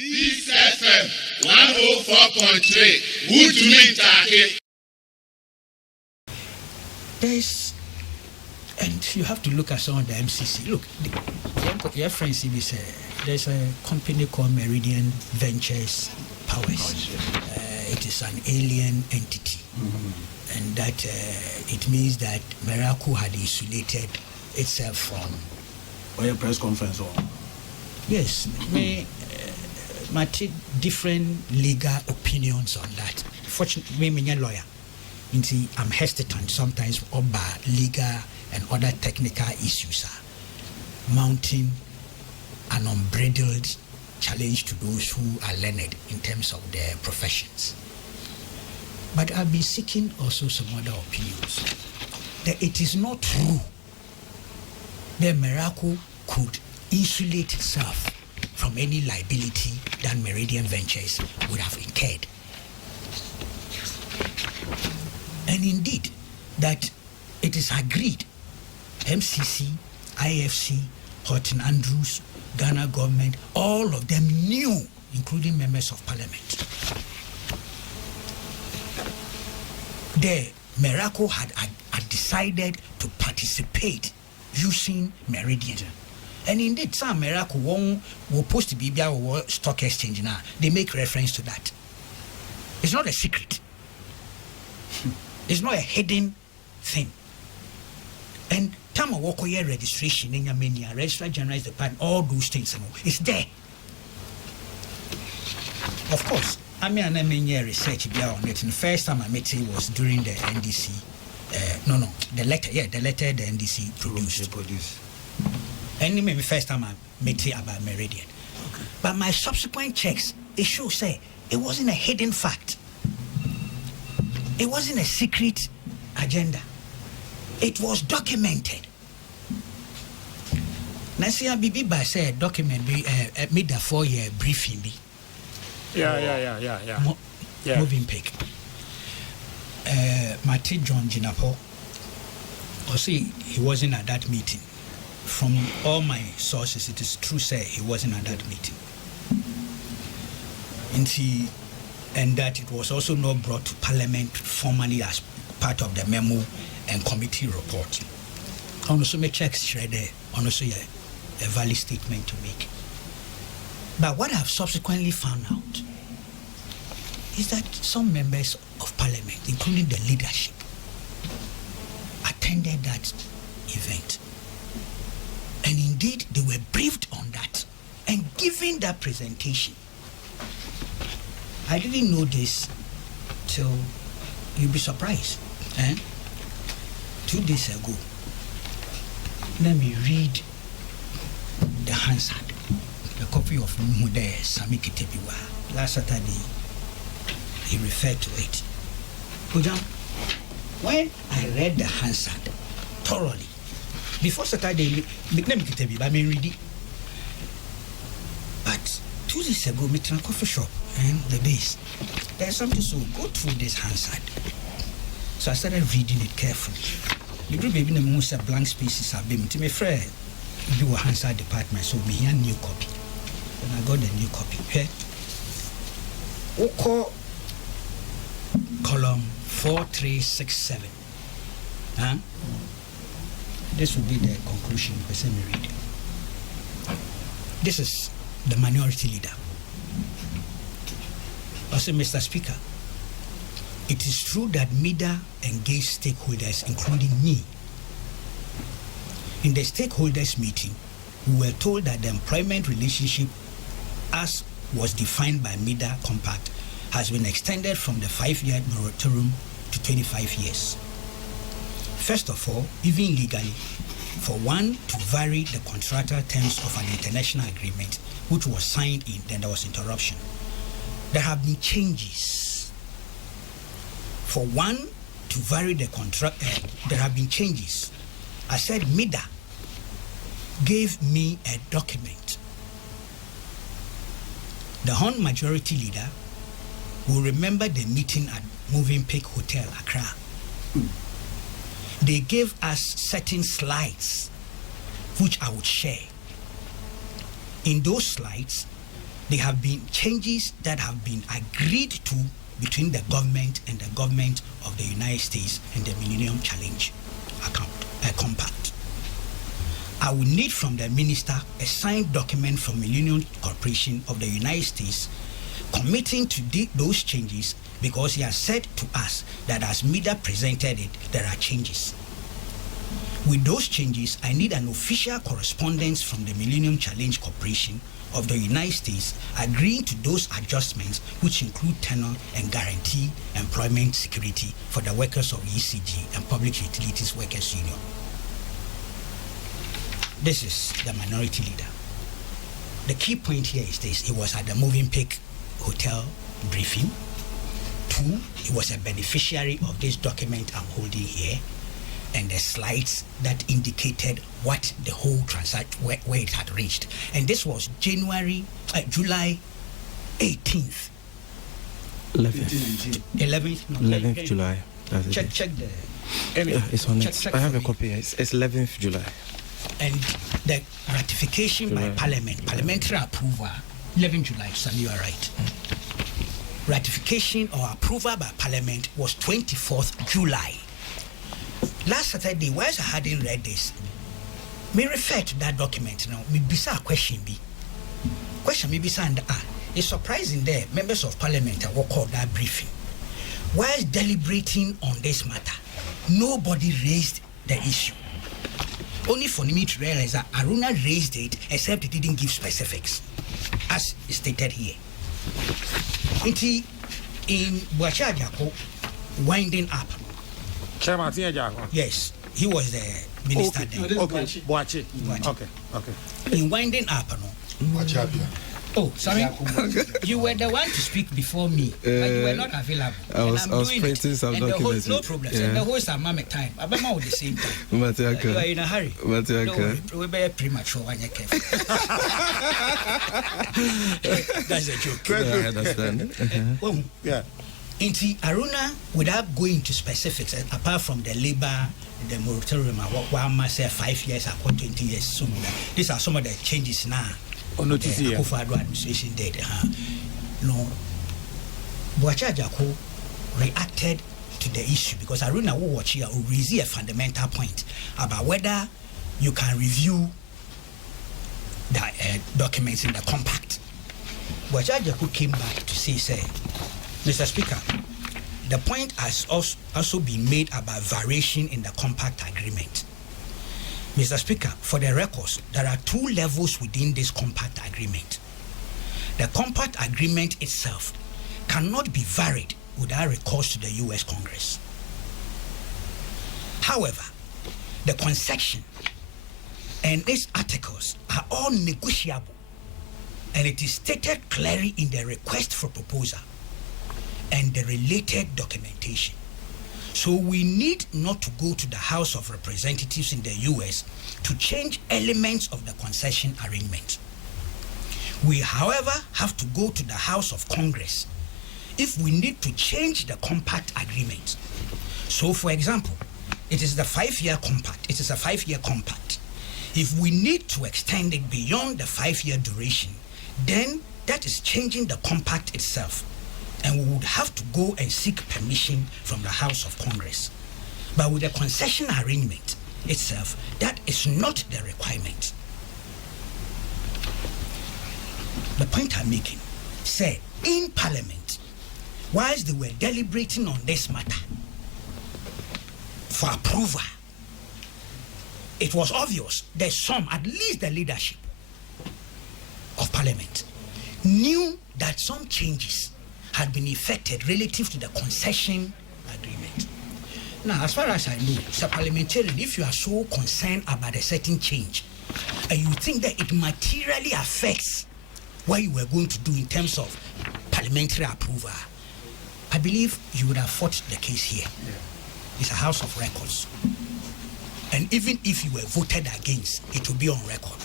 Peace FM 104.3. Who to meet Taki? And you have to look at some of the MCC. Look, your friends, there's a company called Meridian Ventures Powers. It is an alien entity. And that it means that Meraku had insulated itself from... Or your press conference? Or? Yes. Different legal opinions on that. Fortunately, I'm a lawyer. I'm hesitant sometimes about legal and other technical issues are mounting an unbridled challenge to those who are learned in terms of their professions. But I'll be seeking also some other opinions. That it is not true that Meraku could insulate itself from any liability that Meridian Ventures would have incurred. And indeed, that it is agreed, MCC, IFC, Horton Andrews, Ghana government, all of them knew, including members of parliament. The Meraku had decided to participate using Meridian. And indeed, some Meraku will post the BBI or stock exchange now. They make reference to that. It's not a secret. It's not a hidden thing. And time of work year registration in Yamania, Registrar General's Department, all those things, it's there. Of course, I mean research on it. And the first time I met it was during the NDC. The letter the NDC produced. And maybe first time I met it about Meridian. Okay. But my subsequent checks, it shows say it wasn't a hidden fact. It wasn't a secret agenda. It was documented. Nasia Bibi by said document made the 4-year briefing. Yeah. Moving pick. Mati John Jinapo, or see, he wasn't at that meeting. From all my sources, it is true, say he wasn't at that meeting. And that it was also not brought to Parliament formally as part of the memo and committee report. Also, my checks shredded, also a valid statement to make. But what I've subsequently found out is that some members of Parliament, including the leadership, attended that event. And indeed, they were briefed on that and given that presentation. I didn't know this till you'll be surprised. 2 days ago, let me read the Hansard, the copy of Mude Sami Kitebiwa. Last Saturday, he referred to it. When I read the Hansard thoroughly, before Saturday, let me tell you, I mean, read it. But 2 days ago, I met in a coffee shop and the base. There's something so go through this Hansard. So I started reading it carefully. The group maybe the most blank spaces have been to my friend. Do a Hansard department, so me a new copy. And I got the new copy. Okay. Oko column 4367. This will be the conclusion. Let me read. This is the minority leader. Also, Mr. Speaker, it is true that MIDA engaged stakeholders, including me. In the stakeholders meeting, we were told that the employment relationship, as was defined by MIDA Compact, has been extended from the 5-year moratorium to 25 years. First of all, even legally, for one to vary the contractual terms of an international agreement, which was signed in, then there was interruption. There have been changes. For one to vary the contract, there have been changes. I said MIDA gave me a document. The Hon majority leader will remember the meeting at Moving Peak Hotel, Accra. They gave us certain slides, which I would share. In those slides, there have been changes that have been agreed to between the government and the government of the United States and the Millennium Challenge Compact. I will need from the minister a signed document from Millennium Corporation of the United States committing to those changes, because he has said to us that as MIDA presented it, there are changes. With those changes, I need an official correspondence from the Millennium Challenge Corporation of the United States agreeing to those adjustments, which include tenure and guarantee employment security for the workers of ECG and Public Utilities Workers Union. This is the minority leader. The key point here is this: he was at the Moving Pick Hotel briefing. 2, he was a beneficiary of this document I'm holding here, and the slides that indicated what the whole transaction, where it had reached. And this was July 18th. 11th July. Check the... it's on it. I have a copy. It's 11th July. And the ratification July. by Parliament, parliamentary approval, 11 July, Sam, you are right. Ratification or approval by Parliament was 24th July. Last Saturday, whilst I hadn't read this, me refer to that document now. Me bisa question be. Question me bisa and it's surprising there members of Parliament are called that briefing. Whilst deliberating on this matter, nobody raised the issue. Only for me to realize that Aruna raised it, except it didn't give specifics, as stated here. In Buachi Ajako, winding up. Chairman Ajako. Yes, he was the minister then. Okay, Buachi. Okay. In winding up, oh, sorry. You were the one to speak before me, but you were not available. I was printing some documents. No problem. Yeah. The host and mama time. I'm at the same time. You are in a hurry. No, we better premature when you're careful. That's a joke. I understand. Yeah. Into Aruna, without going to specifics, apart from the labor, the moratorium, what must say 5 years or 20 years soon. These are some of the changes now. Notice here. Administration did. No, Buachi Ajako reacted to the issue because Aruna will watch here will raise a fundamental point about whether you can review the documents in the compact. Buachi Ajako came back to say, Mr. Speaker, the point has also been made about variation in the compact agreement. Mr. Speaker, for the records, there are 2 levels within this compact agreement. The compact agreement itself cannot be varied without recourse to the U.S. Congress. However, the concession and its articles are all negotiable, and it is stated clearly in the request for proposal and the related documentation. So we need not to go to the House of Representatives in the U.S. to change elements of the concession arrangement. We, however, have to go to the House of Congress if we need to change the compact agreement. So, for example, it is the 5-year compact. It is a 5-year compact. If we need to extend it beyond the 5-year duration, then that is changing the compact itself. And we would have to go and seek permission from the House of Congress. But with the concession arrangement itself, that is not the requirement. The point I'm making, say, in Parliament, whilst they were deliberating on this matter for approval, it was obvious that some, at least the leadership of Parliament, knew that some changes had been effected relative to the concession agreement. Now, as far as I know, as a parliamentarian, if you are so concerned about a certain change and you think that it materially affects what you were going to do in terms of parliamentary approval, I believe you would have fought the case here. Yeah. It's a house of records. And even if you were voted against, it will be on record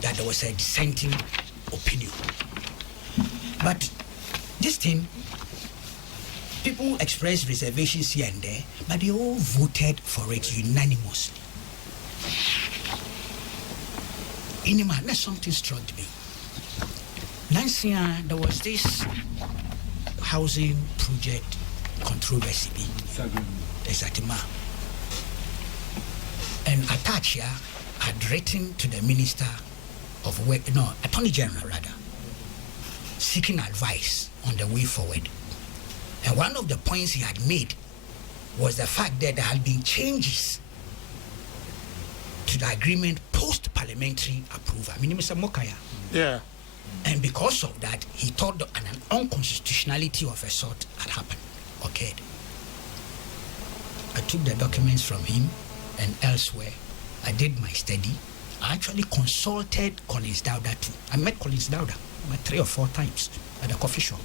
that there was a dissenting opinion. But this thing, people expressed reservations here and there, but they all voted for it unanimously. Inima, that's something struck me. Nancy, there was this housing project controversy. Exactly. And Atachia had written to the Minister of Work, Attorney General rather, seeking advice on the way forward. And one of the points he had made was the fact that there had been changes to the agreement post-parliamentary approval. I mean, Mr. Mokaya. Yeah. And because of that, he thought that an unconstitutionality of a sort had happened, occurred. I took the documents from him and elsewhere. I did my study. I actually consulted Collins Dowda too. I met Collins Dowda about 3 or 4 times at a coffee shop.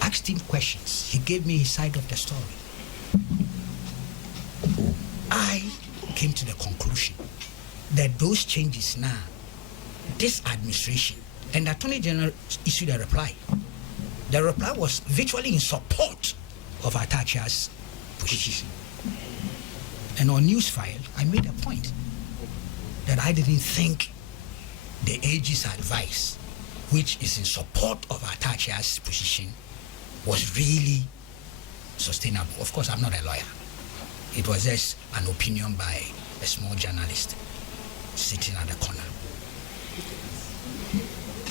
Asked him questions. He gave me his side of the story. I came to the conclusion that those changes now, this administration, and the Attorney General issued a reply. The reply was virtually in support of Atachia's position. And on Newsfile, I made a point that I didn't think the AG's advice, which is in support of Atachia's position, was really sustainable. Of course, I'm not a lawyer. It was just an opinion by a small journalist sitting at the corner.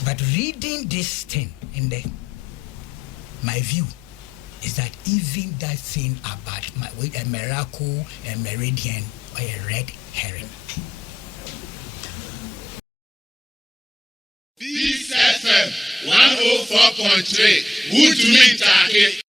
But reading this thing my view is that even that thing about a miracle, a meridian, or a red herring. PDS FM 104.3. Who to me,